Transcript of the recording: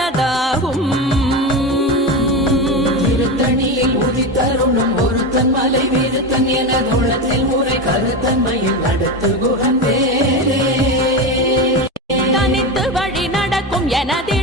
எனதாகும். திருத்தணியில் உதித்தருணும் ஒருத்தன் மலை விருத்தன் எனதுளத்தில் முறை கருத்தன்மையில் நடத்து குகந்தேரே. தனித்து வழி நடக்கும் எனதே